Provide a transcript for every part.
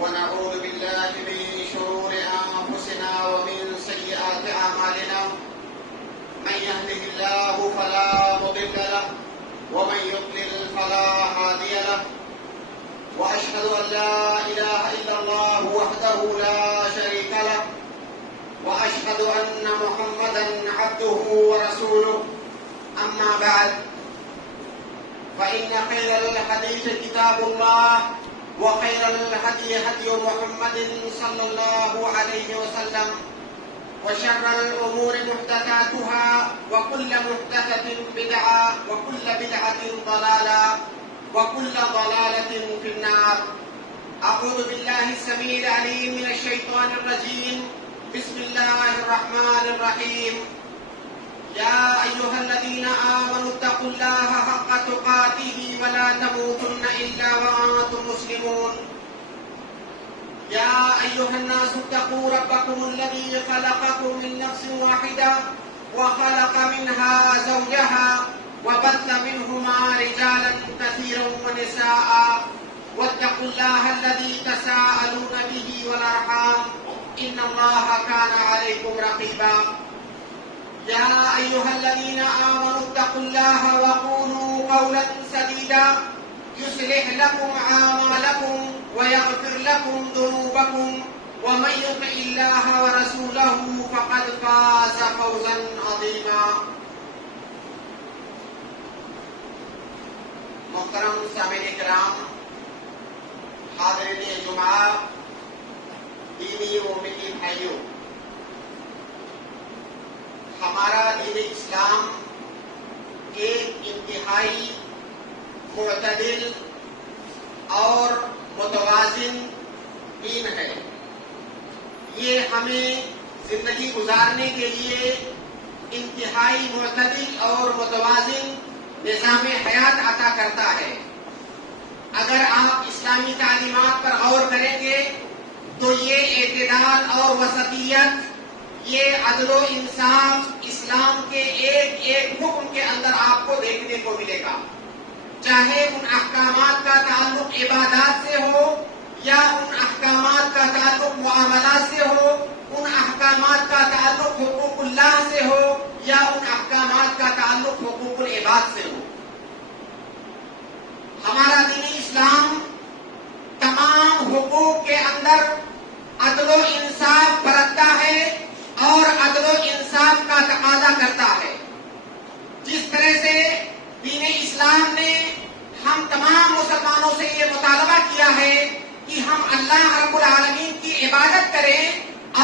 ونعوذ بالله من شرور أنفسنا ومن سيئات أعمالنا من يهده الله فلا مضل له ومن يضلل فلا هادي له وأشهد أن لا إله إلا الله وحده لا شريك له وأشهد أن محمدا عبده ورسوله أما بعد فإن خير الحديث كتاب الله وخير الهدي هدي محمد صلى الله عليه وسلم وشر الأمور محدثاتها وكل محدثة بدعة وكل بدعة ضلالة وكل ضلالة في النار. أعوذ بالله السميع العليم من الشيطان الرجيم. بسم الله الرحمن الرحيم. يا أيها الذين آمنوا اتقوا الله حق تقاته ولا تموتن إلا وأنتم مسلمون. يا أيها الناس اتقوا ربكم الذي خلقكم من نفس واحدة وخلق منها زوجها وبث منهما رجالا كثيرا ونساء واتقوا الله الذي تساءلون به والأرحام إن الله كان عليكم رقيبا. يا أيها الذين آمنوا اتقوا الله وقولوا قولا سديدا يصلح لكم أعمالكم ويغفر لكم ذنوبكم ومن يطع الله ورسوله فقد فاز فوزا عظيما. محترم سامعین کرام، حاضرین جمعہ، دینی و ملی بھائیوں، ہمارا دین اسلام ایک انتہائی معتدل اور متوازن دین ہے. یہ ہمیں زندگی گزارنے کے لیے انتہائی معتدل اور متوازن نظام حیات عطا کرتا ہے. اگر آپ اسلامی تعلیمات پر غور کریں گے تو یہ اعتدال اور وسطیت، یہ عدل و انصاف اسلام کے ایک ایک حکم کے اندر آپ کو دیکھنے کو ملے گا. چاہے ان احکامات کا تعلق عبادات سے ہو یا ان احکامات کا تعلق معاملات سے ہو، ان احکامات کا تعلق حقوق اللہ سے ہو یا ان احکامات کا تعلق حقوق العباد سے ہو. ہمارا دین اسلام تمام حقوق کے اندر عدل و انصاف برتتا ہے اور عدل و انصاف کا تقاضا کرتا ہے. جس طرح سے دین اسلام نے ہم تمام مسلمانوں سے یہ مطالبہ کیا ہے کہ ہم اللہ رب العالمین کی عبادت کریں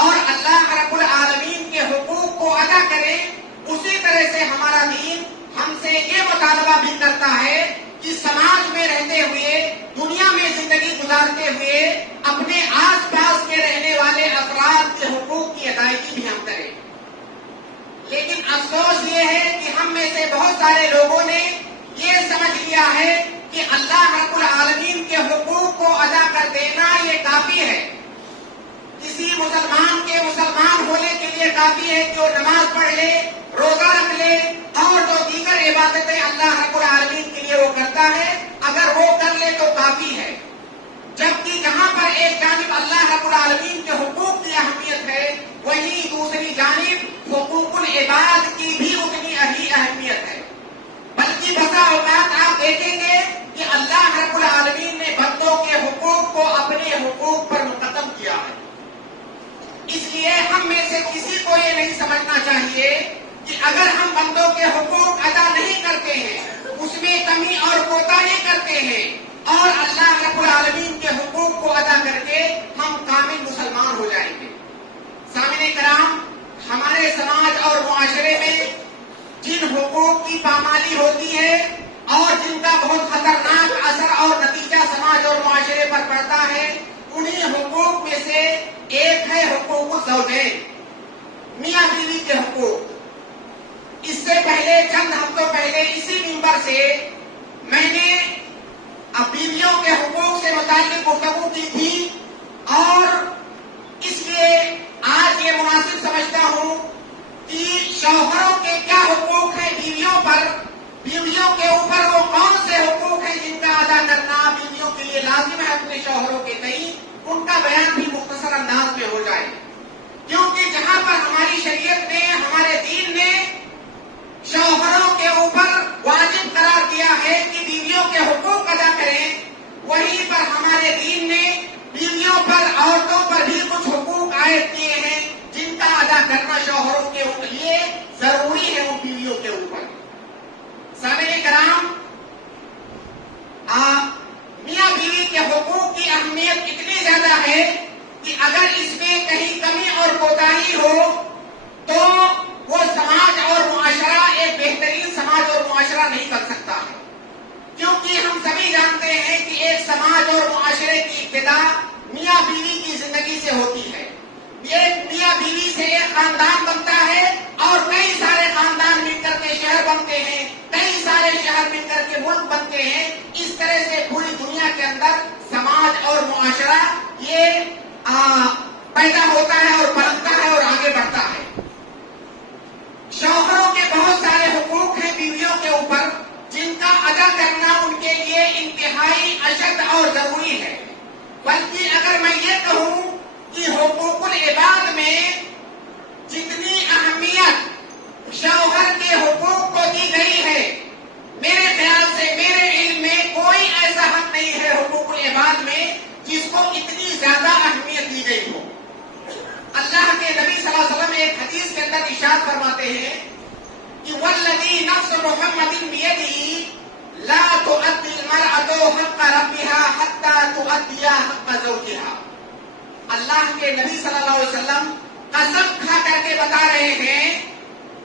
اور اللہ رب العالمین کے حقوق کو ادا کریں، اسی طرح سے ہمارا دین ہم سے یہ مطالبہ بھی کرتا ہے کہ سماج میں رہتے ہوئے، دنیا میں زندگی گزارتے ہوئے اپنے آس پاس کے رہنے والے افراد کے حقوق کی ادائیگی بھی ہم کریں. لیکن افسوس یہ ہے کہ ہم میں سے بہت سارے لوگوں نے یہ سمجھ لیا ہے کہ اللہ رب العالمین کے حقوق کو ادا کر دینا یہ کافی ہے. کسی مسلمان کے مسلمان ہونے کے لیے کافی ہے کہ وہ نماز پڑھ لے، روزہ رکھ لے اور جو دیگر عبادتیں اللہ رب العالمین کے لیے وہ کرتا ہے، اگر وہ کر لے تو کافی ہے. جبکہ جہاں پر ایک جانب اللہ رب العالمین کے حقوق کی اہمیت ہے، وہیں دوسری جانب حقوق العباد کی بھی اتنی ہی اہمیت ہے. بلکہ بسا اوقات آپ دیکھیں گے کہ اللہ رب العالمین نے بندوں کے حقوق کو اپنے حقوق پر مقدم کیا ہے. اس لیے ہم میں سے کسی کو یہ نہیں سمجھنا چاہیے کہ اگر ہم بندوں کے حقوق ادا نہیں کرتے ہیں، اس میں کمی اور کوتاہی کرتے ہیں اور اللہ رب العالمین کے حقوق کو ادا کر کے ہم کامل مسلمان ہو جائیں گے. سامعین کرام، ہمارے سماج اور معاشرے میں جن حقوق کی پامالی ہوتی ہے اور جن کا بہت خطرناک اثر اور نتیجہ سماج اور معاشرے پر پڑتا ہے، انہی حقوق میں سے ایک ہے حقوق الزوجین، میاں بیوی کے حقوق. اس سے پہلے چند ہفتوں پہلے اسی منبر سے میں نے بیویوں کے حقوق سے متعلق گفتگو کی تھی اور اس لیے آج یہ مناسب سمجھتا ہوں کہ شوہروں کے کیا حقوق ہیں بیویوں پر، بیویوں کے اوپر وہ کون سے حقوق ہیں جن کا ادا کرنا بیویوں کے لیے لازم ہے اپنے شوہروں کے تئیں، ان کا بیان بھی مختصر انداز میں ہو جائے، کیونکہ جہاں پر ہماری شریعت نے، ہمارے دین نے شوہروں کے اوپر واجب قرار دیا ہے کہ بیویوں کے حقوق ادا کریں، وہیں پر ہمارے دین نے بیویوں پر، عورتوں پر بھی کچھ حقوق عائد کیے ہیں جن کا ادا کرنا شوہروں کے لیے ضروری ہے ان بیویوں کے اوپر۔ سامعین کرام، میاں بیوی کے حقوق کی اہمیت اتنی زیادہ ہے کہ اگر اس میں کہیں کمی اور کوتاہی ہو تو وہ سماج اور معاشرہ ایک بہترین سماج اور معاشرہ نہیں بن سکتا ہے، کیونکہ ہم سبھی جانتے ہیں کہ ایک سماج اور معاشرے کی ابتدا میاں بیوی کی زندگی سے ہوتی ہے۔ ایک میاں بیوی سے ایک خاندان بنتا ہے اور کئی سارے خاندان مل کر کے شہر بنتے ہیں، کئی سارے شہر مل کر کے ملک بنتے ہیں۔ اس طرح سے پوری دنیا کے اندر سماج اور معاشرہ یہ پیدا ہوتا ہے اور بنتا ہے اور آگے بڑھتا ہے۔ شوہروں کے بہت سارے حقوق ہیں بیویوں کے اوپر جن کا ادا کرنا ان کے لیے انتہائی اشد اور ضروری ہے، بلکہ اگر میں یہ کہوں کہ حقوق العباد میں جتنی اہمیت شوہر کے حقوق کو دی گئی ہے، میرے خیال سے، میرے علم میں کوئی ایسا حق نہیں ہے حقوق العباد میں جس کو اتنی زیادہ اہمیت دی گئی ہو۔ اللہ کے نبی صلی اللہ علیہ وسلم ایک حدیث کے اندر ارشاد فرماتے ہیں کہ والذی نفس محمد بیدہ لا تؤدی المرأة حق ربها حتى تؤدی حق زوجها۔ اللہ کے نبی صلی اللہ علیہ وسلم قسم کھا کر کے بتا رہے ہیں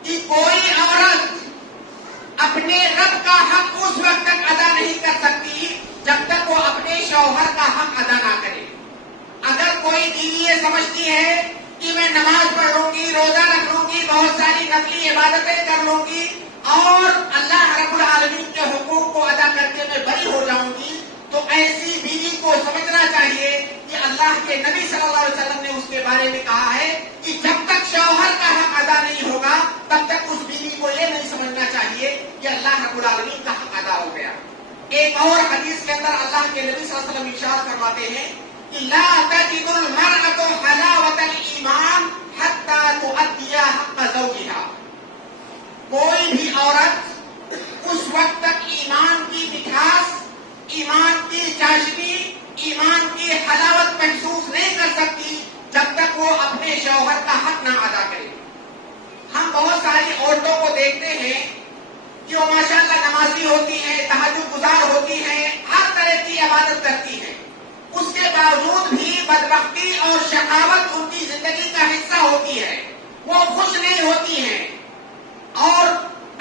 کہ کوئی عورت اپنے رب کا حق اس وقت تک ادا نہیں کر سکتی جب تک وہ اپنے شوہر کا حق ادا نہ کرے۔ اگر کوئی بیوی یہ سمجھتی ہے کہ میں نماز پڑھ لوں گی، روزہ رکھ لوں گی، بہت ساری نفلی عبادتیں کر لوں گی اور اللہ رب العالمین کے حقوق کو ادا کر کے میں بری ہو جاؤں گی، تو ایسی بیوی کو سمجھنا چاہیے کہ اللہ کے نبی صلی اللہ علیہ وسلم نے اس کے بارے میں کہا ہے کہ جب تک شوہر کا حق ادا نہیں ہوگا تب تک اس بیوی کو یہ نہیں سمجھنا چاہیے کہ اللہ رب العالمین کا حق ادا ہو گیا۔ ایک اور حدیث کے اندر اللہ کے نبی صلی اللہ علیہ وسلم ارشاد فرماتے ہیں کہ لا تجد المرأة حلاوة الایمان حتى تؤدی حق زوجها۔ کوئی بھی عورت اس وقت تک ایمان کی مٹھاس، ایمان کی چاشنی، ایمان کی حلاوت محسوس نہیں کر سکتی جب تک وہ اپنے شوہر کا حق نہ ادا کرے۔ ہم بہت ساری عورتوں کو دیکھتے ہیں کہ وہ ماشاءاللہ نمازی ہوتی ہیں، تہجد گزار ہوتی ہیں، ہر طرح کی عبادت کرتی ہیں، اس کے باوجود بھی بدبختی اور شقاوت ان کی زندگی کا حصہ ہوتی ہے، وہ خوش نہیں ہوتی ہیں۔ اور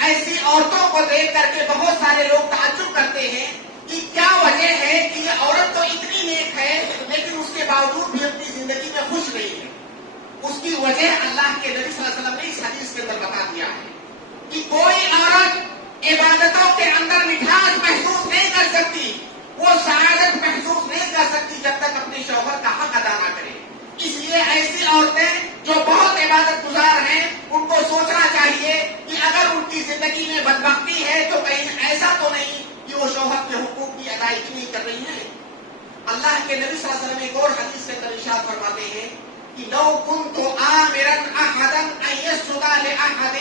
ایسی عورتوں کو دیکھ کر کے بہت سارے لوگ تعجب کرتے ہیں کہ کیا وجہ ہے کہ یہ عورت تو اتنی نیک ہے لیکن اس کے باوجود بھی اپنی زندگی میں خوش نہیں ہے۔ اس کی وجہ اللہ کے نبی صلی اللہ علیہ وسلم نے اس حدیث کے اندر بتا دیا ہے کہ کوئی عورت عبادتوں کے اندر مٹھاس محسوس نہیں کر سکتی، وہ سعادت محسوس نہیں کر سکتی جب تک اپنے شوہر کا حق ادا نہ کرے۔ اس لیے ایسی عورتیں جو بہت عبادت گزار ہیں ان کو سوچنا چاہیے کہ اگر ان کی زندگی میں بدبختی ہے تو کہیں ایسا تو نہیں کہ وہ شوہر کے حقوق کی ادائیگی نہیں کر رہی ہیں۔ اللہ کے نبی صلی اللہ علیہ وسلم ایک اور حدیث کے اندر ارشاد فرماتے ہیں کہ لو كنت آمرا احدا ان يسجد لاحد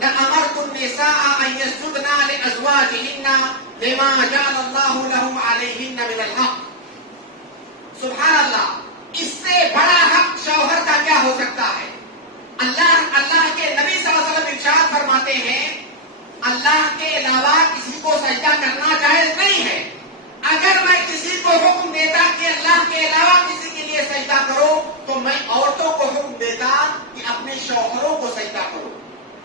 لامرت النساء ان يسجدن لازواجهن لما جعل الله لهم عليهن من الحق۔ سبحان اللہ، اس سے بڑا حق شوہر کا کیا ہو سکتا ہے؟ اللہ کے نبی صلی اللہ علیہ وسلم ارشاد فرماتے ہیں اللہ کے علاوہ کسی کو سجدہ کرنا جائز نہیں ہے۔ اگر میں کسی کو حکم دیتا کہ اللہ کے علاوہ کسی کے لیے سجدہ کرو تو میں عورتوں کو حکم دیتا کہ اپنے شوہروں کو سجدہ کرو۔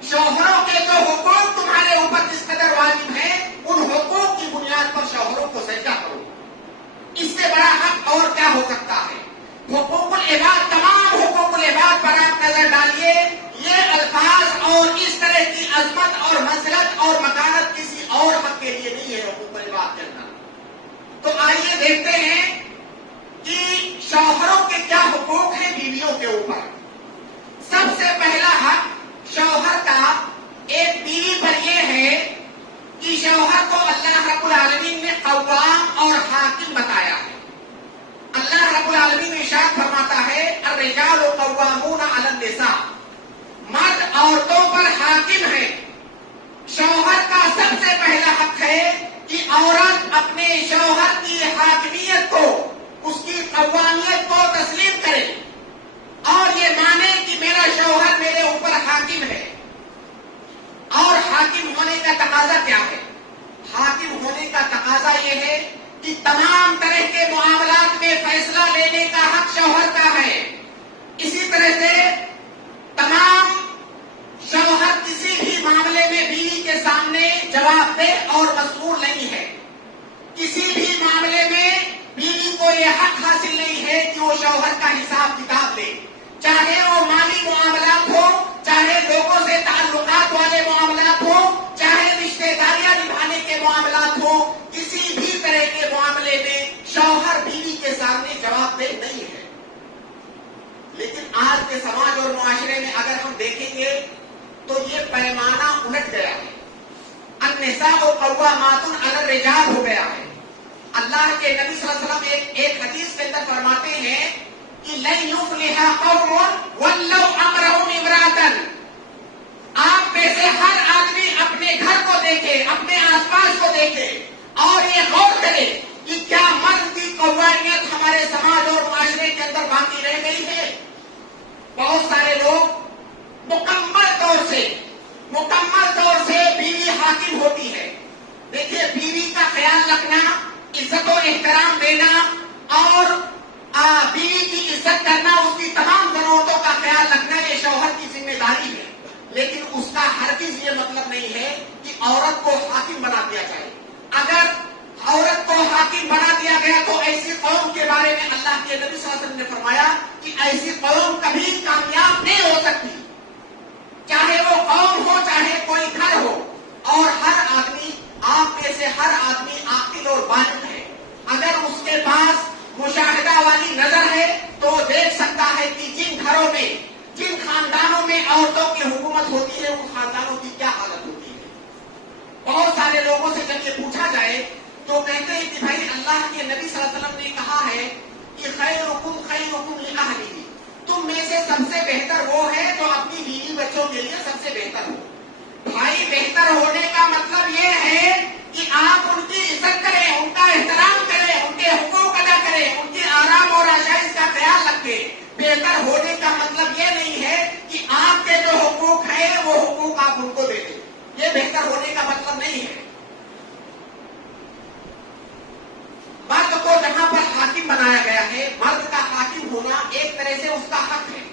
شوہروں کے جو حقوق تمہارے اوپر جس قدر واجب ہیں ان حقوق کی بنیاد پر شوہروں کو سجدہ کرو۔ اس سے بڑا حق اور کیا ہو سکتا ہے؟ حقوق العباد، تمام حقوق العباد پر آپ نظر ڈالیے، یہ الفاظ اور اس طرح کی عظمت اور منزلت اور مکانت کسی اور حق کے لیے نہیں ہے حقوق العباد کے اندر۔ تو آئیے دیکھتے ہیں کہ شوہروں کے کیا حقوق ہیں بیویوں کے اوپر۔ سب سے پہلا حق شوہر کا ایک بیوی پر یہ ہے کہ شوہر کو اللہ رب العالمین نے قوام اور حاکم بتایا ہے۔ اللہ رب العالمین نے الرجال قوامون علی النساء، مرد عورتوں پر حاکم ہے. شوہر کا سب سے پہلا حق ہے کہ عورت اپنے شوہر کی حاکمیت کو، اس کی قوامیت کو تسلیم کرے اور یہ مانے کہ میرا شوہر میرے اوپر حاکم ہے. اور حاکم ہونے کا تقاضا کیا ہے؟ حاکم ہونے کا تقاضا یہ ہے کہ تمام طرح کے معاملات میں فیصلہ لینے کا حق شوہر کا ہے. اسی طرح سے تمام شوہر کسی بھی معاملے میں بیوی کے سامنے جواب دہ اور مسئول نہیں ہے. کسی بھی معاملے میں بیوی کو یہ حق حاصل نہیں ہے کہ وہ شوہر کا حساب کتاب دے، چاہے وہ مالی معاملات ہو، چاہے لوگوں سے تعلقات والے معاملات ہو، چاہے رشتے داریاں نبھانے کے معاملات ہو. کسی بھی طرح کے معاملے میں شوہر بیوی کے سامنے جواب دہ نہیں ہے. لیکن آج کے سماج اور معاشرے میں اگر ہم دیکھیں گے تو یہ پیمانہ الٹ گیا ہے. النساء قوامات علی الرجال ہو گیا ہے. اللہ کے نبی صلی اللہ علیہ وسلم ایک حدیث کے اندر فرماتے ہیں کہ لن یفلح قوم ولو امرهم امرأة. آپ میں سے ہر آدمی اپنے گھر کو دیکھے، اپنے آس پاس کو دیکھے اور یہ غور کرے کہ کیا مرد کی قوامیت ہمارے سماج اور معاشرے کے اندر باقی رہ گئی ہے. بہت سارے لوگ مکمل طور سے بیوی حاکم ہوتی ہے. دیکھیے، بیوی کا خیال رکھنا، عزت و احترام دینا اور بیوی کی عزت کرنا، اس کی تمام ضرورتوں کا خیال رکھنا یہ شوہر کی ذمہ داری ہے. لیکن اس کا ہرگز یہ مطلب نہیں ہے کہ عورت کو حاکم بنا دیا جائے. اگر عورت کو حاکم بنا دیا گیا تو ایسی قوم کے بارے میں اللہ کے نبی صلی اللہ علیہ وسلم نے فرمایا کہ ایسی قوم کبھی کامیاب نہیں ہو سکتی. چاہے وہ قوم ہو، چاہے کوئی گھر ہو. اور ہر آدمی، آپ میں سے ہر آدمی عاقل اور بالغ ہے. اگر اس کے پاس مشاہدہ والی نظر ہے تو وہ دیکھ سکتا ہے کہ جن گھروں میں، جن خاندانوں میں عورتوں کی حکومت ہوتی ہے، ان خاندانوں کی کیا حالت ہوتی ہے. بہت سارے لوگوں سے جب یہ پوچھا جائے تو کہتے ہیں کہ بھائی اللہ کے نبی صلی اللہ علیہ وسلم نے کہا ہے کہ خیرکم خیرکم لأہلہ، تم میں سے سب سے بہتر وہ ہے جو اپنی بیوی بچوں کے لیے سب سے بہتر ہو. بھائی، بہتر ہونے کا مطلب یہ ہے کہ آپ ان کی عزت کریں، ان کا احترام کریں، ان کے حقوق ادا کریں، ان کے آرام اور آشائش کا خیال رکھیں. بہتر ہونے کا مطلب یہ نہیں ہے کہ آپ کے جو حقوق ہیں وہ حقوق آپ ان کو دے دیں. یہ بہتر ہونے کا مطلب نہیں ہے. مرد کو جہاں پر حاکم بنایا گیا ہے، مرد کا حاکم ہونا ایک طرح سے اس کا حق ہے.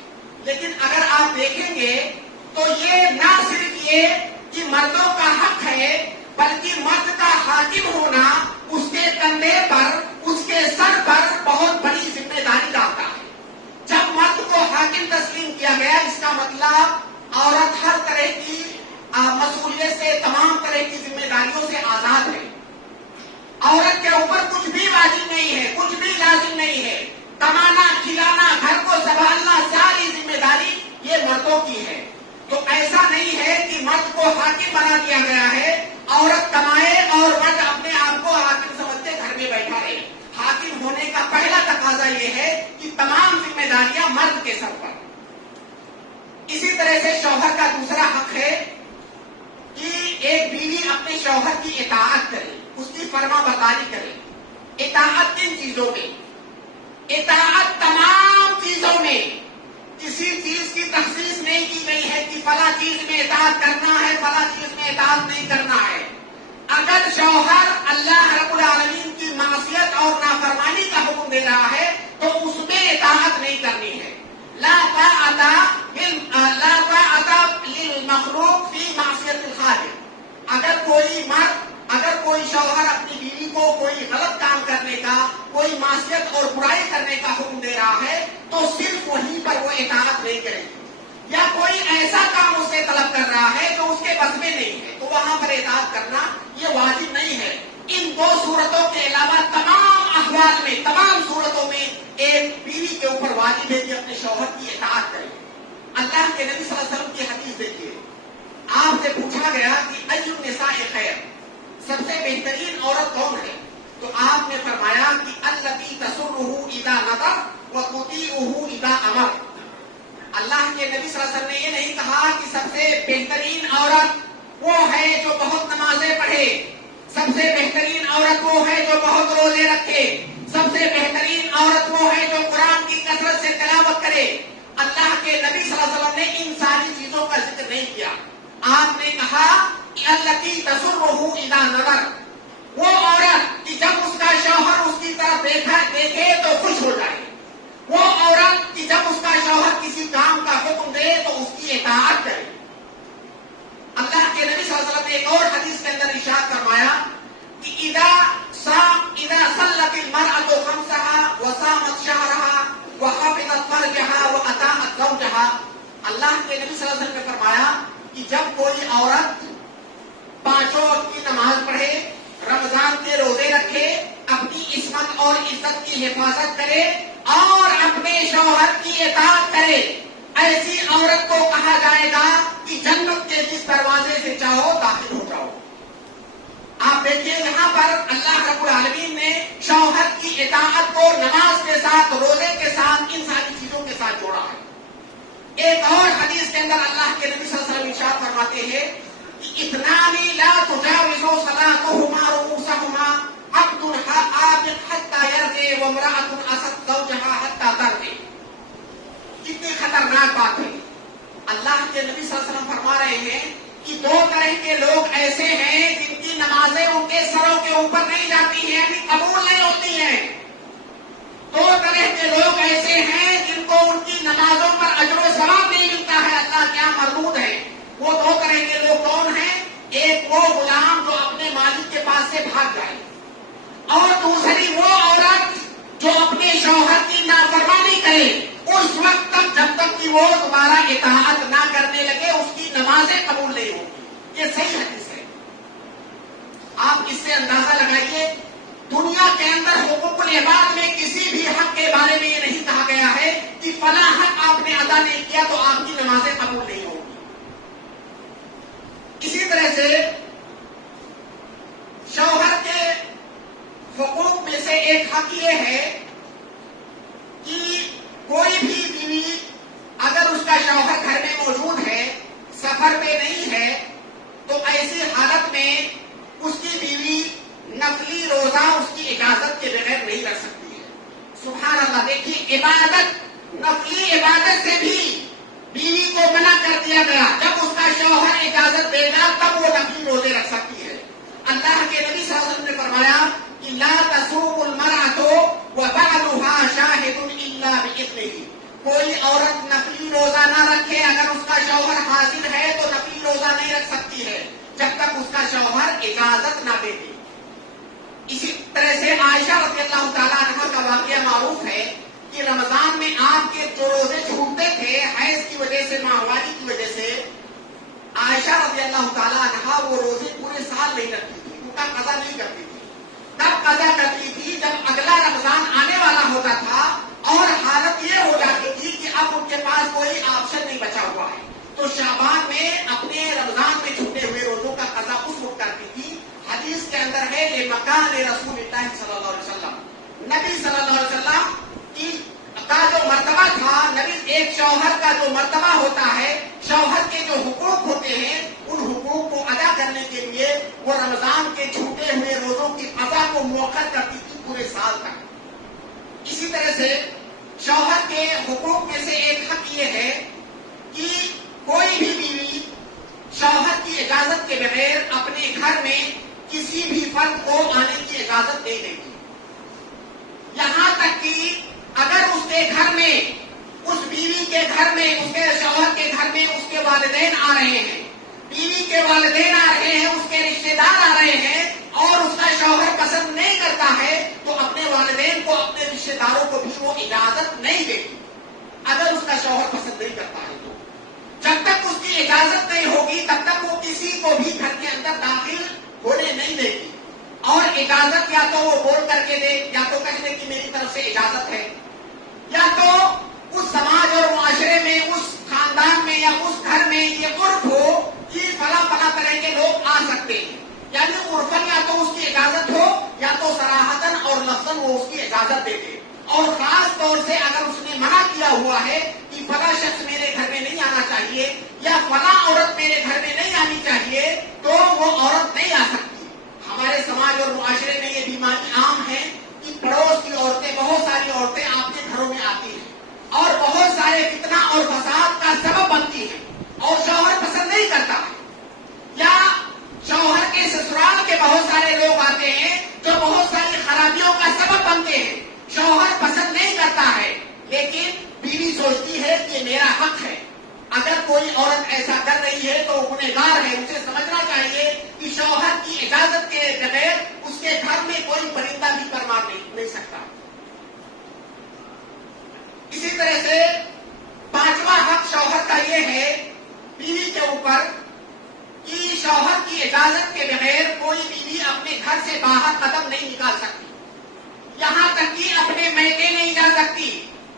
لیکن اگر آپ دیکھیں گے تو یہ نہ صرف یہ کہ مردوں کا حق ہے، بلکہ مرد کا حاکم ہونا اس کے کندھے پر، اس کے سر پر بہت بڑی ذمہ داری لاتا ہے. جب مرد کو حاکم تسلیم کیا گیا، اس کا مطلب عورت ہر طرح کی مسئولیت سے، تمام طرح کی ذمہ داریوں سے آزاد ہے. عورت کے اوپر کچھ بھی واجب نہیں ہے، کچھ بھی لازم نہیں ہے. کمانا، کھلانا، گھر کو سنبھالنا، ساری ذمہ داری یہ مردوں کی ہے. تو ایسا نہیں ہے کہ مرد کو حاکم بنا دیا گیا ہے، عورت کمائے اور مرد اپنے آپ کو حاکم سمجھتے گھر میں بیٹھا رہے. حاکم ہونے کا پہلا تقاضا یہ ہے کہ تمام ذمہ داریاں مرد کے سر پر. اسی طرح سے شوہر کا دوسرا حق ہے کہ ایک بیوی اپنے شوہر کی اطاعت کرے، اس کی فرما برداری کرے. اطاعت کن چیزوں میں؟ اطاعت تمام چیزوں میں. کسی چیز کی تخصیص نہیں کی گئی ہے کہ فلاں چیز میں اطاعت کرنا ہے، فلاں چیز میں اطاعت نہیں کرنا ہے. اگر شوہر اللہ رب العالمین کی معصیت اور نافرمانی کا حکم دے رہا ہے تو اس میں اطاعت نہیں کرنی ہے. لا طاعت للمخلوق فی معصیت الخالق. اگر کوئی شوہر اپنی بیوی کو کوئی غلط کام کرنے کا، کوئی معصیت اور برائی کرنے کا حکم دے رہا ہے تو صرف وہیں پر وہ اطاعت نہیں کرے گی. یا کوئی ایسا کام اس سے طلب کر رہا ہے جو اس کے بس میں نہیں ہے تو وہاں پر اطاعت کرنا یہ واجب نہیں ہے. ان دو صورتوں کے علاوہ تمام احوال میں، تمام صورتوں میں ایک بیوی کے اوپر واجب ہے کہ اپنے شوہر کی اطاعت کرے. اللہ کے نبی صلی اللہ علیہ وسلم کی حدیث دیکھیے. آپ سے پوچھا گیا کہ ای النساء خیر، سب سے بہترین عورت کون ہے؟ تو آپ نے فرمایا کہ التی تسرہ اذا نظر وَتُطِيعُهُ إِذَا أَمَرَ. اللہ کے نبی صلی اللہ علیہ وسلم نے یہ نہیں کہا کہ سب سے بہترین عورت وہ ہے جو بہت نمازیں پڑھے، سب سے بہترین عورت وہ ہے جو بہت روزے رکھے، سب سے بہترین عورت وہ ہے جو قرآن کی کثرت سے تلاوت کرے. اللہ کے نبی صلی اللہ علیہ وسلم نے ان ساری چیزوں کا ذکر نہیں کیا. آپ نے کہا کہ التی تسرہ اذا نظر، وہ عورت کہ جب اس کا شوہر اس کی طرف دیکھے تو خوش ہو جائے، وہ عورت کہ جب اس کا شوہر کسی کام کا حکم دے تو اس کی اطاعت کرے. اللہ کے نبی صلی اللہ علیہ وسلم نے ایک اور حدیث کے اندر ارشاد فرمایا کہ اذا صلت المرأة خمسها وصامت شهرها وحفظت فرجها وأطاعت زوجها. اللہ کے نبی صلی اللہ علیہ وسلم نے فرمایا کہ جب کوئی عورت 5 وقت کی نماز پڑھے، رمضان کے روزے رکھے، اپنی عصمت اور عزت کی حفاظت کرے اور اپنے شوہر کی اطاعت کرے، ایسی عورت کو کہا جائے گا کہ جنت کے جس دروازے سے چاہو داخل ہو جاؤ. آپ دیکھیے یہاں پر اللہ رب العالمین نے شوہر کی اطاعت کو نماز کے ساتھ، روزے کے ساتھ، ان ساری چیزوں کے ساتھ جوڑا ہے. ایک اور حدیث کے اندر اللہ کے نبی صلی اللہ علیہ وسلم ارشاد فرماتے ہیں کہ اتنانی لا تجاوز صلاتهما رؤوسهما عبد عابد حتى يرضي وامرأة اسد زوجها حتى ترضي. کتنی خطرناک بات ہے. اللہ کے نبی صلی اللہ علیہ وسلم فرما رہے ہیں کہ 2 طرح کے لوگ ایسے ہیں جن کی نمازیں ان کے سروں کے اوپر نہیں جاتی ہیں، یعنی قبول نہیں ہوتی ہیں. 2 طرح کے لوگ ایسے ہیں جن کو ان کی نمازوں پر اجر و ثواب نہیں ملتا ہے، اللہ کیا مردود ہے. وہ 2 طرح کے لوگ کون ہیں؟ ایک وہ غلام جو اپنے مالک کے پاس سے بھاگ جائے، اور دوسری وہ عورت جو اپنے شوہر کی نافرمانی کرے اس وقت تک جب تک کہ وہ دوبارہ اطاعت نہ کرنے لگے اس کی نمازیں قبول نہیں ہوں. یہ صحیح حدیث ہے. آپ اس سے اندازہ لگائیے دنیا کے اندر حقوق العباد میں کسی بھی حق کے بارے میں یہ نہیں کہا گیا ہے کہ فلاں حق آپ نے ادا نہیں کیا تو آپ کی نمازیں قبول نہیں ہوں گی. اسی طرح سے شوہر کے حقوق میں سے ایک حق یہ ہے کہ کوئی بھی بیوی اگر اس کا شوہر گھر میں موجود ہے، سفر پہ نہیں ہے، تو ایسی حالت میں اس کی بیوی نفلی روزہ اس کی اجازت کے بغیر نہیں رکھ سکتی ہے. سبحان اللہ. دیکھیے عبادت، نفلی عبادت سے بھی بیوی کو منع کر دیا گیا. جب اس کا شوہر اجازت دے گا تب وہ نفلی روزے رکھ سکتی ہے. اللہ کے نبی صلی اللہ علیہ وسلم نے فرمایا کہ لا تصوم المرأة وبعلها شاهد الا باذنه. کوئی عورت نفلی روزہ نہ رکھے، اگر اس کا شوہر حاضر ہے تو نفلی روزہ نہیں رکھ سکتی ہے جب تک اس کا شوہر اجازت نہ دے دے. اسی طرح سے عائشہ رضی اللہ تعالیٰ عنہ کا واقعہ معروف ہے کہ رمضان میں آپ کے جو روزے چھوٹتے تھے حیض کی وجہ سے، ماہواری کی وجہ سے، عائشہ رضی اللہ تعالیٰ عنہ وہ روزے پورے سال نہیں رکھتی تھی، ان کا قضا نہیں کرتی تھی. تب قضا کرتی تھی جب اگلا رمضان آنے والا ہوتا تھا اور حالت یہ ہو جاتی تھی کہ اب ان کے پاس کوئی آپشن نہیں بچا ہوا ہے تو شعبان میں اپنے رمضان میں چھوٹے ہوئے روزوں کا قضا اس وقت کرتی تھی. حدیث کے اندر ہے یہ مکان رسول اللہ صلی اللہ علیہ وسلم، نبی صلی اللہ علیہ وسلم کا جو مرتبہ تھا، نبی ایک شوہر کا جو مرتبہ ہوتا ہے، شوہر کے جو حقوق ہوتے ہیں ان حقوق کو ادا کرنے کے لیے وہ رمضان کے چھوٹے ہوئے روزوں کی قضا کو موخر کرتی تھی پورے سال تک. اسی طرح سے شوہر کے حقوق میں سے ایک حق یہ ہے کہ کوئی بھی بیوی شوہر کی اجازت کے بغیر اپنے گھر میں کسی بھی فرد کو آنے کی اجازت نہیں دے گی. یہاں تک کہ اگر اس کے گھر میں، اس بیوی کے گھر میں، اس کے شوہر کے گھر میں اس کے والدین آ رہے ہیں، بیوی کے والدین آ رہے ہیں، اس کے رشتے دار آ رہے ہیں اور اس کا شوہر پسند نہیں کرتا ہے تو اپنے والدین کو، اپنے رشتے داروں کو بھی وہ اجازت نہیں دے گی. اگر اس کا شوہر پسند نہیں کرتا ہے تو جب تک اس کی اجازت نہیں ہوگی تب تک وہ کسی کو بھی گھر کے اندر داخل ہونے نہیں دے گی. اور اجازت یا تو وہ بول کر کے دے، یا تو کہہ دے کہ میری طرف سے اجازت ہے، یا تو اس سماج اور معاشرے میں، اس خاندان میں یا اس گھر میں یہ عرف ہو کہ فلاں فلاں طرح کے لوگ آ سکتے ہیں، یعنی عرفاً یا تو اس کی اجازت ہو یا تو صراحتاً اور لفظاً وہ اس کی اجازت دے دے. اور خاص طور سے اگر اس نے منع کیا ہوا ہے کہ فلاں شخص میرے گھر میں نہیں آنا چاہیے یا فلاں عورت میرے گھر میں نہیں آنی چاہیے تو وہ عورت نہیں آ سکتی. ہمارے سماج اور معاشرے میں یہ بیماری عام ہے کہ پڑوس کی عورتیں، بہت ساری عورتیں آپ کے گھروں میں آتی ہیں اور بہت سارے فتنہ اور فساد کا سبب بنتی ہیں اور شوہر پسند نہیں کرتا ہے. یا شوہر کے سسرال کے بہت سارے لوگ آتے ہیں جو بہت ساری خرابیوں کا سبب بنتے ہیں. شوہر پسند نہیں کرتا ہے لیکن بیوی سوچتی ہے کہ یہ میرا حق ہے. اگر کوئی عورت ایسا کر رہی ہے تو گنہگار ہے. اسے سمجھنا چاہیے کہ شوہر کی اجازت کے بغیر اس کے گھر میں کوئی پرندہ بھی پر مار نہیں سکتا. اسی طرح سے پانچواں حق شوہر کا یہ ہے بیوی کے اوپر کہ شوہر کی اجازت کے بغیر کوئی بیوی اپنے گھر سے باہر قدم نہیں نکال سکتی. یہاں تک کہ اپنے میکے نہیں جا سکتی،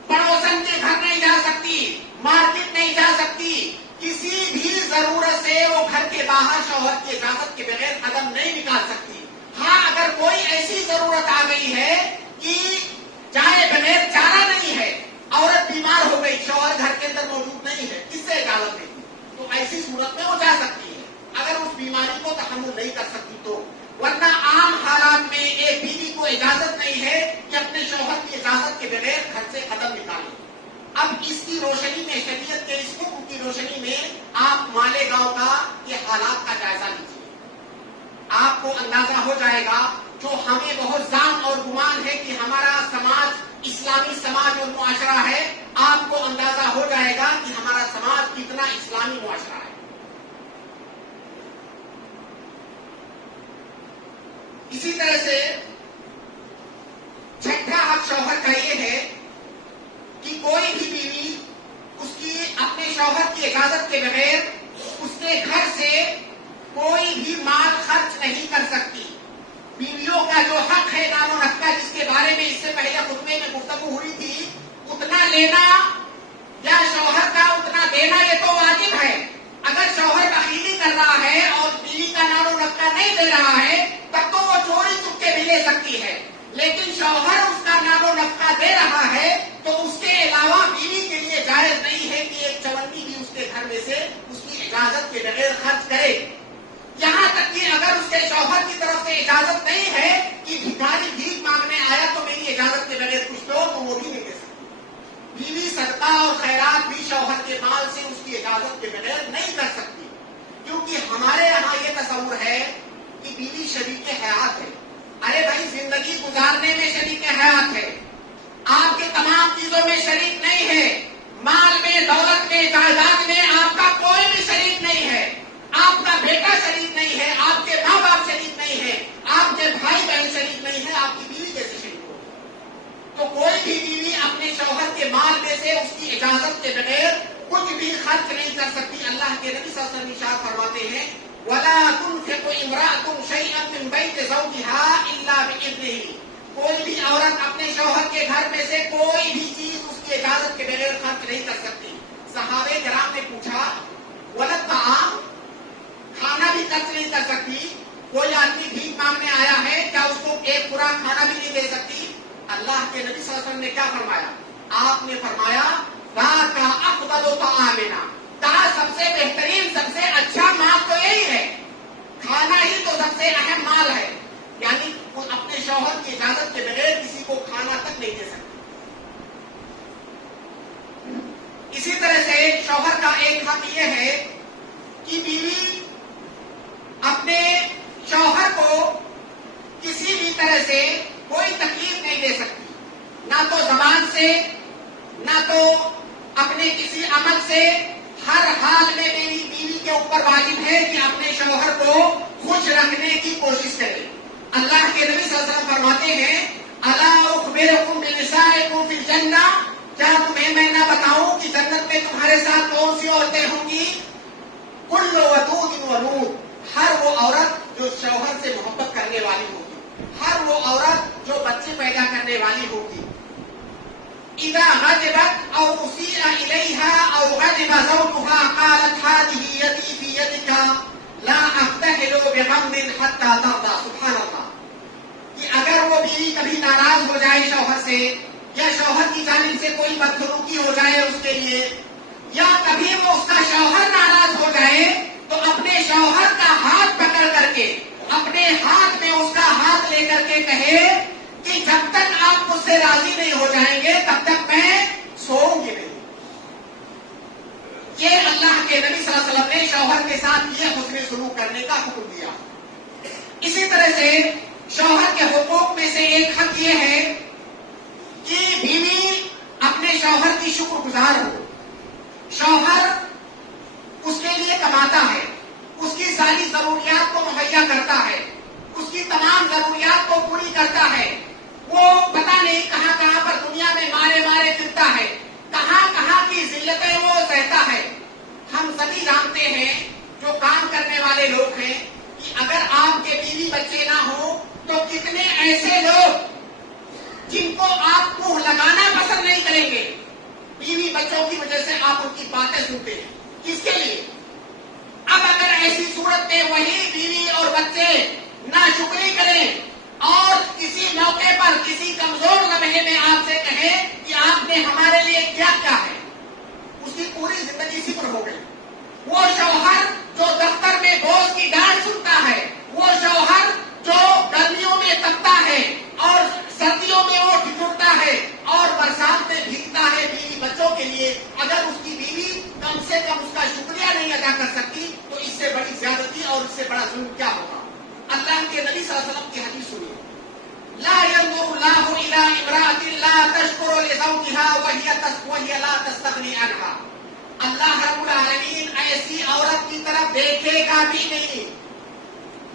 پڑوسن کے گھر نہیں جا سکتی، مارکیٹ نہیں جا سکتی. کسی بھی ضرورت سے وہ گھر کے باہر شوہر کی اجازت کے بغیر قدم نہیں نکال سکتی. ہاں اگر کوئی ایسی ضرورت آ گئی ہے کہ جائے بغیر چارہ نہیں ہے، عورت بیمار ہو گئی، شوہر گھر کے اندر موجود نہیں ہے، کس سے اجازت دیتی؟ تو ایسی صورت میں وہ جا سکتی ہے اگر اس بیماری کو تحمل نہیں کر سکتی تو. ورنہ عام حالات میں ایک بیوی کو اجازت نہیں ہے کہ اپنے شوہر کی اجازت کے بغیر گھر سے قدم نکالے. اب اس کی روشنی میں، شریعت کے اس حکم کی روشنی میں آپ مالیگاؤں کا یہ حالات کا جائزہ لیجیے. آپ کو اندازہ ہو جائے گا جو ہمیں بہت ظن اور گمان ہے کہ ہمارا سماج اسلامی سماج اور معاشرہ ہے. آپ کو اندازہ ہو جائے گا کہ ہمارا سماج کتنا اسلامی معاشرہ ہے. اسی طرح سے چھٹا حق شوہر کا یہ ہے کہ کوئی بھی بیوی اس کی اپنے شوہر کی اجازت کے بغیر اس کے گھر سے کوئی بھی مال خرچ نہیں کر سکتی. بیویوں کا جو حق ہے نام و نقطہ، جس کے بارے میں اس سے پہلے خطبے میں گفتگو ہوئی تھی، اتنا لینا یا شوہر کا اتنا دینا یہ تو واجب ہے. اگر شوہر بخیلی کر رہا ہے اور بیوی کا نام و نقطہ نہیں دے رہا ہے تب تو وہ چوری چپکے بھی لے سکتی ہے. لیکن شوہر اس کا نام و نقطہ دے رہا ہے تو اس کے علاوہ بیوی کے لیے جائز نہیں ہے کہ ایک چونی بھی اس کے گھر میں سے اس کی اجازت کے بغیر خرچ کرے. یہاں تک کہ اگر اس کے شوہر کی طرف سے اجازت نہیں ہے کہ بھکاری بھیک مانگنے آیا تو میری اجازت کے بغیر کچھ دو، تو وہ بھی نہیں دے سکتی. بیوی صدقہ اور خیرات بھی شوہر کے مال سے اس کی اجازت کے بغیر نہیں کر سکتی، کیونکہ ہمارے یہاں یہ تصور ہے کہ بیوی شریک حیات ہے. ارے بھائی، زندگی گزارنے میں شریک حیات ہے، آپ کے تمام چیزوں میں شریک نہیں ہے. مال میں، دولت میں، جائیداد میں آپ کا کوئی بھی شریک نہیں ہے. آپ کا بیٹا شریک نہیں ہے، آپ کے ماں باپ شریک نہیں ہے، آپ کے بھائی بہن شریک نہیں ہے، آپ کی بیوی کیسے شریک ہو؟ تو کوئی بھی بیوی اپنے شوہر کے مال میں سے اس کی اجازت کے بغیر کچھ بھی خرچ نہیں کر سکتی. اللہ کے نبی صلی اللہ علیہ وسلم ارشاد فرماتے ہیں وَلَا تُنْفِقُ امْرَأَةٌ شَيْئًا مِّن بَيْتِ زَوْجِهَا إِلَّا بِإِذْنِهِ. کوئی بھی عورت اپنے شوہر کے گھر میں سے کوئی بھی چیز اس کی اجازت کے بغیر خرچ نہیں کر سکتی. صحابہ کرام نے پوچھا وَلَا الطَّعَامُ، کھانا بھی خرچ نہیں کر سکتی؟ کوئی آدمی بھیک مانگنے آیا ہے، کیا اس کو ایک خوراک کھانا بھی نہیں دے سکتی؟ اللہ کے نبی صلی اللہ علیہ وسلم نے کیا فرمایا؟ آپ نے فرمایا ذَاكَ أَفْضَلُ طَعَامِنَا، کہا سب سے بہترین، سب سے اچھا مال تو یہی ہے. کھانا ہی تو سب سے اہم مال ہے. یعنی وہ اپنے شوہر کی اجازت کے بغیر کسی کو کھانا تک نہیں دے سکتے. اسی طرح سے شوہر کا ایک حق یہ ہے کہ بیوی اپنے شوہر کو کسی بھی طرح سے کوئی تکلیف نہیں دے سکتی، نہ تو زبان سے، نہ تو اپنے کسی عمل سے. ہر حال میں میری بیوی کے اوپر واجب ہے کہ اپنے شوہر کو خوش رکھنے کی کوشش کرے. اللہ کے نبی صلی اللہ علیہ وسلم فرماتے ہیں الا اخبرکم بنسائکم فی الجنہ، کیا تمہیں میں نہ بتاؤں کہ جنت میں تمہارے ساتھ کون سی عورتیں ہوں گی؟ کل ودود ولود، ہر وہ عورت جو شوہر سے محبت کرنے والی ہوگی، ہر وہ عورت جو بچے پیدا کرنے والی ہوگی. اذا غضبت او اسیء الیہا او غضب زوجها قالت هذه یدی فی یدک لا افتحل بغمض حتی ترضى. سبحان اللہ. کہ اگر وہ بیوی کبھی ناراض ہو جائے شوہر سے یا شوہر کی جانب سے کوئی بدسلوکی ہو جائے اس کے لیے، یا کبھی وہ اس کا شوہر ناراض ہو جائے تو اپنے شوہر کا ہاتھ پکڑ کر کے، اپنے ہاتھ میں اس کا ہاتھ لے کر کے کہے کہ جب تک آپ مجھ سے راضی نہیں ہو جائیں گے تب تک میں سوؤں گی نہیں۔ یہ اللہ کے نبی صلی اللہ علیہ وسلم نے شوہر کے ساتھ یہ حسن سلوک کرنے کا حکم دیا۔ اسی طرح سے شوہر کے حقوق میں سے ایک حق یہ ہے کہ بیوی اپنے شوہر کی شکر گزار ہو۔ شوہر اس کے لیے کماتا ہے، اس کی ساری ضروریات کو مہیا کرتا ہے، اس کی تمام ضروریات کو پوری کرتا ہے۔ وہ پتہ نہیں کہاں کہاں پر دنیا میں مارے مارے پھرتا ہے، کہاں کہاں کی ذلتیں وہ سہتا ہے۔ ہم سبھی جانتے ہیں جو کام کرنے والے لوگ ہیں کہ اگر آپ کے بیوی بچے نہ ہوں تو کتنے ایسے لوگ جن کو آپ منہ لگانا پسند نہیں کریں گے، بیوی بچوں کی وجہ سے آپ ان کی باتیں سنتے ہیں۔ کس کے لیے؟ اب اگر ایسی صورت میں وہی بیوی اور بچے ناشکری کریں اور کسی موقع پر کسی کمزور لمحے میں آپ سے کہیں کہ آپ نے ہمارے لیے کیا کیا ہے، اس کی پوری زندگی صفر ہو گئی۔ وہ شوہر جو دفتر میں باس کی ڈانٹ سنتا ہے، وہ شوہر جو گرمیوں میں تپتا ہے اور سردیوں میں وہ ٹھٹھرتا ہے اور برسات میں بھیگتا ہے بیوی بچوں کے لیے، اگر اس کی بیوی کم سے کم اس کا شکریہ نہیں ادا کر سکتی تو اس سے بڑی زیادتی اور اس سے بڑا ظلم کیا ہوگا؟ اللہ کے نبی صلی اللہ علیہ وسلم کی حدیث سنیے، لا ينظر الله الى امرأة لا تشكر لزوجها وهي لا تستغني عنها۔ اللہ رب العالمین ایسی عورت کی طرف دیکھے گا بھی نہیں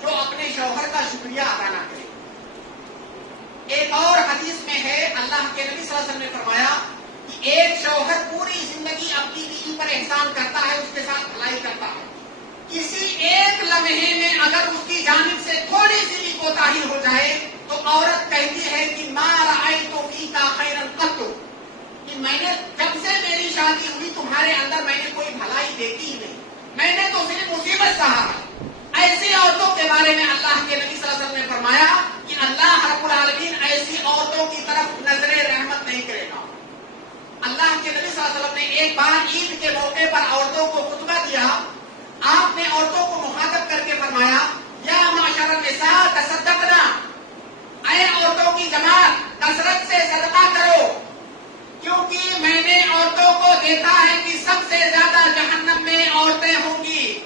جو اپنے شوہر کا شکریہ ادا نہ کرے۔ ایک اور حدیث میں ہے، اللہ کے نبی صلی اللہ علیہ وسلم نے فرمایا کہ ایک شوہر پوری زندگی اپنی بیوی پر احسان کرتا ہے، اس کے ساتھ بھلائی کرتا ہے، کسی ایک لمحے میں اگر اس کی جانب سے تھوڑی سی بھی کوتاہی ہو جائے تو عورت کہتی ہے کہ ما رأیت فیک خیرا قط، کہ میں نے جب سے میری شادی ہوئی تمہارے اندر میں نے کوئی بھلائی دیکھی ہی نہیں، میں نے تو صرف مصیبت سہا ہے۔ ایسی عورتوں کے بارے میں اللہ کے نبی صلی اللہ علیہ وسلم نے فرمایا کہ اللہ رب العالمین ایسی عورتوں کی طرف نظر رحمت نہیں کرے گا۔ اللہ کے نبی صلی اللہ علیہ وسلم نے ایک بار عید کے موقع پر عورتوں کو خطبہ دیا، آپ نے عورتوں کو مخاطب کر کے فرمایا یا معاشر النساء تصدقنا، اے عورتوں کی جماعت کثرت سے صدقہ کرو، کیونکہ میں نے عورتوں کو دیکھا ہے کہ سب سے زیادہ جہنم میں عورتیں ہوں گی۔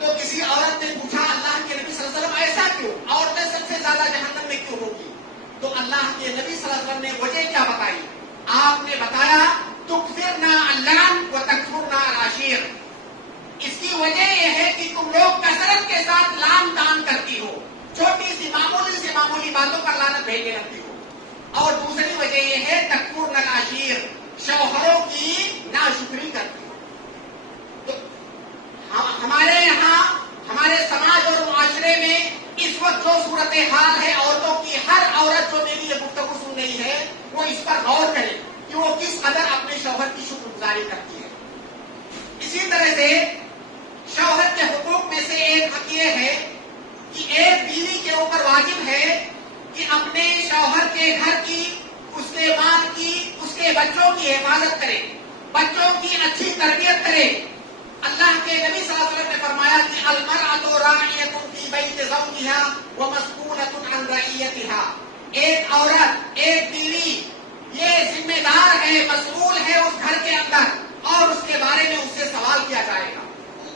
تو کسی عورت نے پوچھا اللہ کے نبی صلی اللہ علیہ وسلم ایسا کیوں، عورتیں سب سے زیادہ جہنم میں کیوں ہوں گی؟ تو اللہ کے نبی صلی اللہ علیہ وسلم نے وجہ کیا بتائی؟ آپ نے بتایا تکفرنا اللعن وتکفرنا العشیر، اس کی وجہ یہ ہے کہ تم لوگ کثرت کے ساتھ لعن طعن کرتی ہو، چھوٹی سی معمولی باتوں پر لعنت بھیجنے لگتی ہو، اور دوسری وجہ یہ ہے تکفرنا العشیر، شوہروں کی ناشکری کرتی ہو۔ تو ہمارے یہاں ہمارے سماج اور معاشرے میں اس وقت جو صورتحال ہے عورتوں کی، ہر عورت جو میری یہ گفتگو سن رہی ہے وہ اس پر غور کرے کہ وہ کس قدر اپنے شوہر کی شکر گزاری کرتی ہے۔ اسی طرح سے شوہر کے حقوق میں سے ایک حق یہ ہے کہ ایک بیوی کے اوپر واجب ہے کہ اپنے شوہر کے گھر کی، اس کے مال کی، اس کے بچوں کی حفاظت کرے، بچوں کی اچھی تربیت کرے۔ اللہ کے نبی صلی اللہ علیہ وسلم نے فرمایا کہ المرأة راعیۃ فی بیت زوجها ومسئولۃ عن رعیتها، ایک عورت، ایک بیوی یہ ذمہ دار ہے، مسئول ہے اس گھر کے اندر، اور اس کے بارے میں اس سے سوال کیا جائے گا،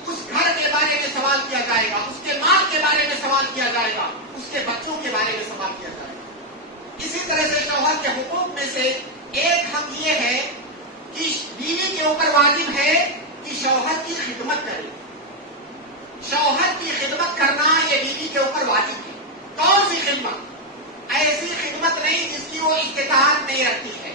اس گھر کے بارے میں سوال کیا جائے گا، اس کے مال کے بارے میں سوال کیا جائے گا، اس کے بچوں کے بارے میں سوال کیا جائے گا۔ اسی طرح سے شوہر کے حقوق میں سے ایک حق یہ ہے کہ بیوی کے اوپر واجب ہے کہ شوہر کی خدمت کرے۔ شوہر کی خدمت کرنا یہ بیوی کے اوپر واجب ہے۔ کون سی خدمت؟ ایسی خدمت نہیں جس کی وہ استطاعت نہیں رکھتی ہے،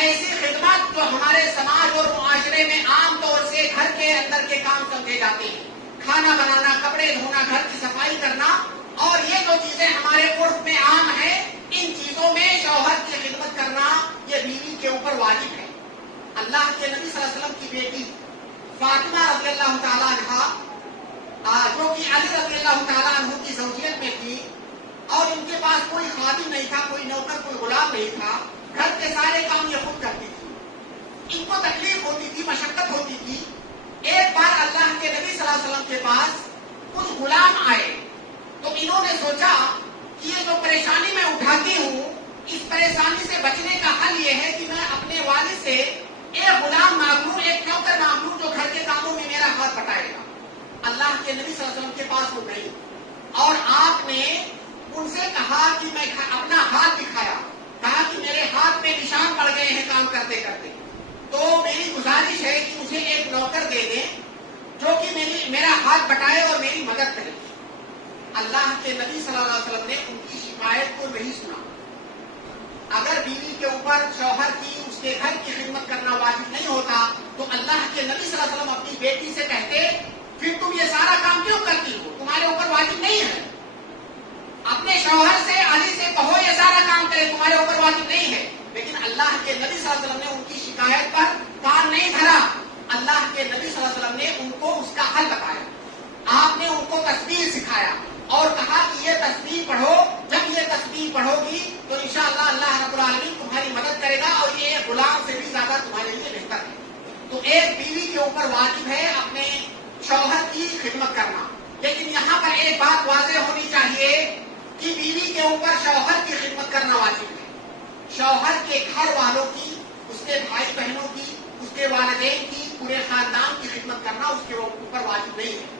ایسی خدمت جو ہمارے سماج اور معاشرے میں عام طور سے گھر کے اندر کے کام سمجھے جاتے ہیں، کھانا بنانا، کپڑے دھونا، گھر کی صفائی کرنا، اور یہ جو چیزیں ہمارے عرف میں عام ہیں، ان چیزوں میں شوہر کی خدمت کرنا یہ بیوی کے اوپر واجب ہے۔ اللہ کے نبی صلی اللہ علیہ وسلم کی بیٹی فاطمہ رضی اللہ تعالیٰ عنہا، جو کہ علی رضی اللہ تعالیٰ عنہ کی زوجیت میں تھی، اور ان کے پاس کوئی خادم نہیں تھا، کوئی نوکر، کوئی غلام نہیں تھا، گھر کے سارے کام یہ خود کرتی تھی، ان کو تکلیف ہوتی تھی، مشقت ہوتی تھی۔ ایک بار اللہ کے نبی صلی اللہ علیہ وسلم کے پاس کچھ غلام آئے تو انہوں نے سوچا کہ یہ جو پریشانی میں اٹھاتی ہوں، اس پریشانی سے بچنے کا حل یہ ہے کہ میں اپنے والد سے ایک غلام مانگ لوں، ایک نوکر مانگ لوں جو گھر کے کاموں میں میرا ہاتھ بٹائے گا۔ اللہ کے نبی صلی اللہ علیہ وسلم کے پاس وہ گئی اور آپ نے ان سے کہا کہ میں اپنا ہاتھ دکھایا، کہا کہ میرے ہاتھ پہ نشان پڑ گئے ہیں کام کرتے کرتے، تو میری گزارش ہے کہ مجھے ایک نوکر دے دیں جو کہ میرا ہاتھ بٹائے اور میری مدد کرے۔ اللہ کے نبی صلی اللہ علیہ وسلم نے ان کی شکایت کو نہیں سنا۔ اگر بیوی کے اوپر شوہر کی، اس کے گھر کی خدمت کرنا واجب نہیں ہوتا تو اللہ کے نبی صلی اللہ علیہ وسلم اپنی بیٹی سے کہتے پھر تم یہ سارا کام کیوں کرتی ہو، تمہارے اوپر واجب نہیں ہے۔ اپنے شوہر سے، علی سے کہو یہ سارا کام کرے، تمہارے اوپر واجب نہیں ہے۔ لیکن اللہ کے نبی صلی اللہ علیہ وسلم نے ان کی شکایت پر کان نہیں دھرا۔ اللہ کے نبی صلی اللہ علیہ وسلم نے ان کو اس کا حل بتایا۔ آپ نے ان کو تسبیح سکھایا اور کہا کہ یہ تسبیح پڑھو، جب یہ تسبیح پڑھو گی تو انشاءاللہ اللہ رب العالمین تمہاری مدد کرے گا اور یہ غلام سے بھی زیادہ تمہارے لیے بہتر ہے۔ تو ایک بیوی کے اوپر واجب ہے اپنے شوہر کی خدمت کرنا، لیکن یہاں پر ایک بات واضح ہونی چاہیے کہ بیوی کے اوپر شوہر کی خدمت کرنا واجب ہے۔ شوہر کے گھر والوں کی، اس کے بھائی بہنوں کی، اس کے والدین کی، پورے خاندان کی خدمت کرنا اس کے اوپر واجب نہیں ہے۔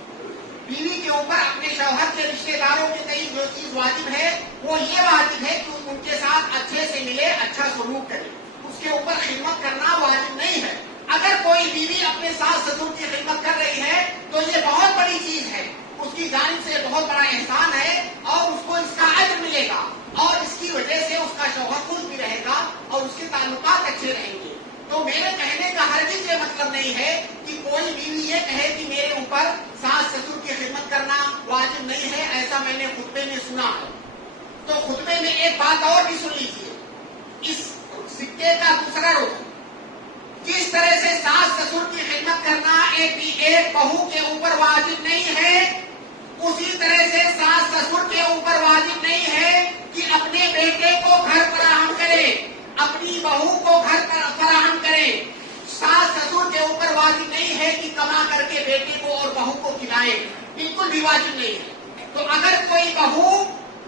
بیوی کے اوپر اپنے شوہر کے رشتے داروں کے تئیں جو چیز واجب ہے وہ یہ واجب ہے کہ ان کے ساتھ اچھے سے ملے، اچھا سلوک کرے، اس کے اوپر خدمت کرنا واجب نہیں ہے۔ اگر کوئی بیوی اپنے ساس سسر کی خدمت کر رہی ہے تو یہ بہت بڑی چیز ہے، اس کی جانب سے بہت بڑا احسان ہے اور اس کو اس کا اجر ملے گا اور اس کی وجہ سے اس کا شوہر خوش بھی رہے گا اور اس کے تعلقات اچھے رہیں گے۔ تو میرے کہنے کا ہرگز یہ مطلب نہیں ہے کہ کوئی بیوی یہ کہے کہ میرے اوپر ساس سسر کی خدمت کرنا واجب نہیں ہے، ایسا میں نے خطبے میں سنا ہے۔ تو خطبے میں ایک بات اور بھی سن لیجیے، اس سکے کا دوسرا رخ، جس طرح سے ساس سسر کی خدمت کرنا ایک بہو کے اوپر واجب نہیں ہے، اسی طرح سے ساس سسر کے اوپر واجب نہیں ہے کہ اپنے بیٹے کو گھر فراہم کرے، اپنی بہو کو گھر فراہم کرے۔ ساس سسر کے اوپر واجب نہیں ہے کہ کما کر کے بیٹے کو اور بہو کو کھلائے، بالکل بھی واجب نہیں ہے۔ تو اگر کوئی بہو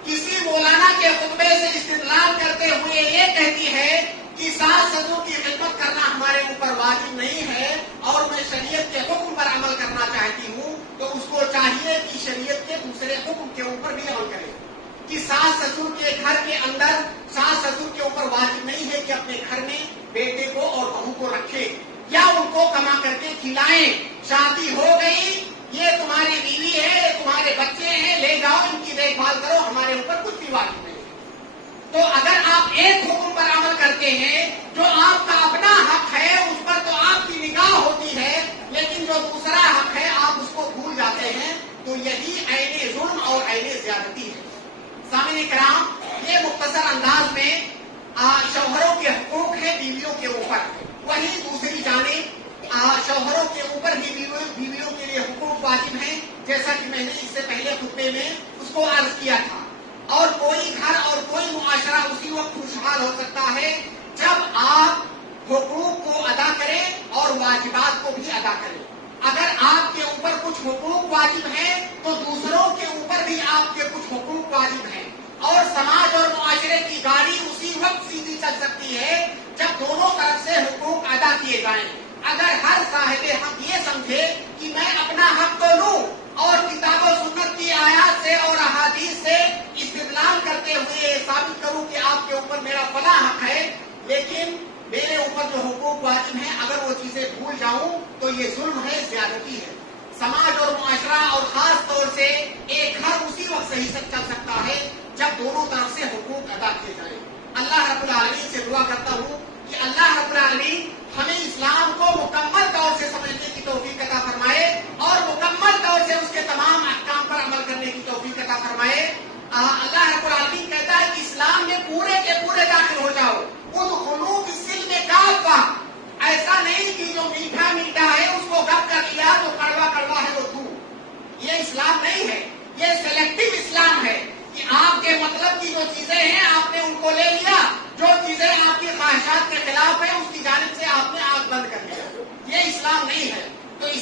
کسی مولانا کے خطبے سے استدلال کرتے ہوئے یہ کہتی ہے کہ ساس سسر کی خدمت کرنا ہمارے اوپر واجب نہیں ہے اور میں شریعت کے حکم پر عمل کرنا چاہتی ہوں، تو اس کو چاہیے کہ شریعت کے دوسرے حکم کے اوپر بھی عمل کرے کہ ساس سسر کے گھر کے اندر ساس سسر کے اوپر واجب نہیں ہے کہ اپنے گھر میں بیٹے کو اور بہو کو رکھے یا ان کو کما کر کے کھلائیں۔ شادی ہو گئی، یہ تمہاری بیوی ہے، یہ تمہارے بچے ہیں، لے جاؤ ان کی دیکھ بھال کرو، ہمارے اوپر کچھ بھی واجب نہیں ہے۔ تو اگر آپ ایک حکم پر عمل کرتے ہیں جو آپ کا اپنا حق ہے اس پر تو آپ کی نگاہ ہوتی ہے، لیکن جو دوسرا حق ہے آپ اس کو بھول جاتے ہیں، تو یہی عین ظلم اور عین زیادتی ہے۔ سامعین کرام، یہ مختصر انداز میں شوہروں کے حقوق ہیں بیویوں کے اوپر، وہی دوسری جانب شوہروں کے اوپر بھی بیویوں کے لیے حقوق واجب ہیں، جیسا کہ میں نے اس سے پہلے خطبے میں اس کو عرض کیا تھا۔ اور کوئی گھر اور کوئی معاشرہ اسی وقت خوشحال ہو سکتا ہے جب آپ حقوق کو ادا کریں اور واجبات کو بھی ادا کریں۔ اگر آپ کے اوپر کچھ حقوق واجب ہیں تو دوسروں کے اوپر بھی آپ کے کچھ حقوق واجب ہیں، اور سماج اور معاشرے کی گاڑی اسی وقت سیدھی چل سکتی ہے جب دونوں طرف سے حقوق ادا کیے جائیں۔ اگر ہر صاحب حق یہ سمجھے کہ میں اپنا حق تو لوں اور کتاب و سنت کی آیات سے اور احادیث سے استدلال کرتے ہوئے یہ ثابت کروں کہ آپ کے اوپر میرا فلاں حق ہے، لیکن میرے اوپر جو حقوق واجب ہیں اگر وہ چیزیں بھول جاؤں تو یہ ظلم ہے، زیادتی ہے۔ سماج اور معاشرہ اور خاص طور سے ایک گھر اسی وقت صحیح سے چل سکتا ہے جب دونوں طرف سے حقوق ادا کیے جائیں۔ اللہ رب العالمین سے دعا کرتا ہوں کہ اللہ رب العالمین ہمیں اسلام کو مکمل طور سے سمجھنے کی توفیق عطا فرمائے اور مکمل طور سے اس کے تمام احکام پر عمل کرنے کی توفیق عطا فرمائے۔ اللہ رب العالمین کہتا ہے کہ اسلام میں پورے کے پورے داخل ہو جاؤ، ادخلوا فی السلم کافہ۔ ایسا نہیں کہ جو میٹھا میٹھا ہے اس کو گپ کر لیا، جو کڑوا کڑوا ہے وہ تھو۔ یہ اسلام نہیں ہے، یہ سلیکٹو اسلام ہے کہ آپ کے مطلب کی جو چیزیں ہیں آپ نے ان کو لے لیا، جو چیزیں آپ کی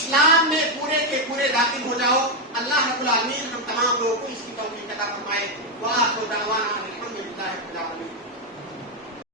اسلام میں پورے کے پورے داخل ہو جاؤ. اللہ رب العالمین ہم تمام لوگوں کو اس کی توفیق عطا فرمائے. وآخر دعوانا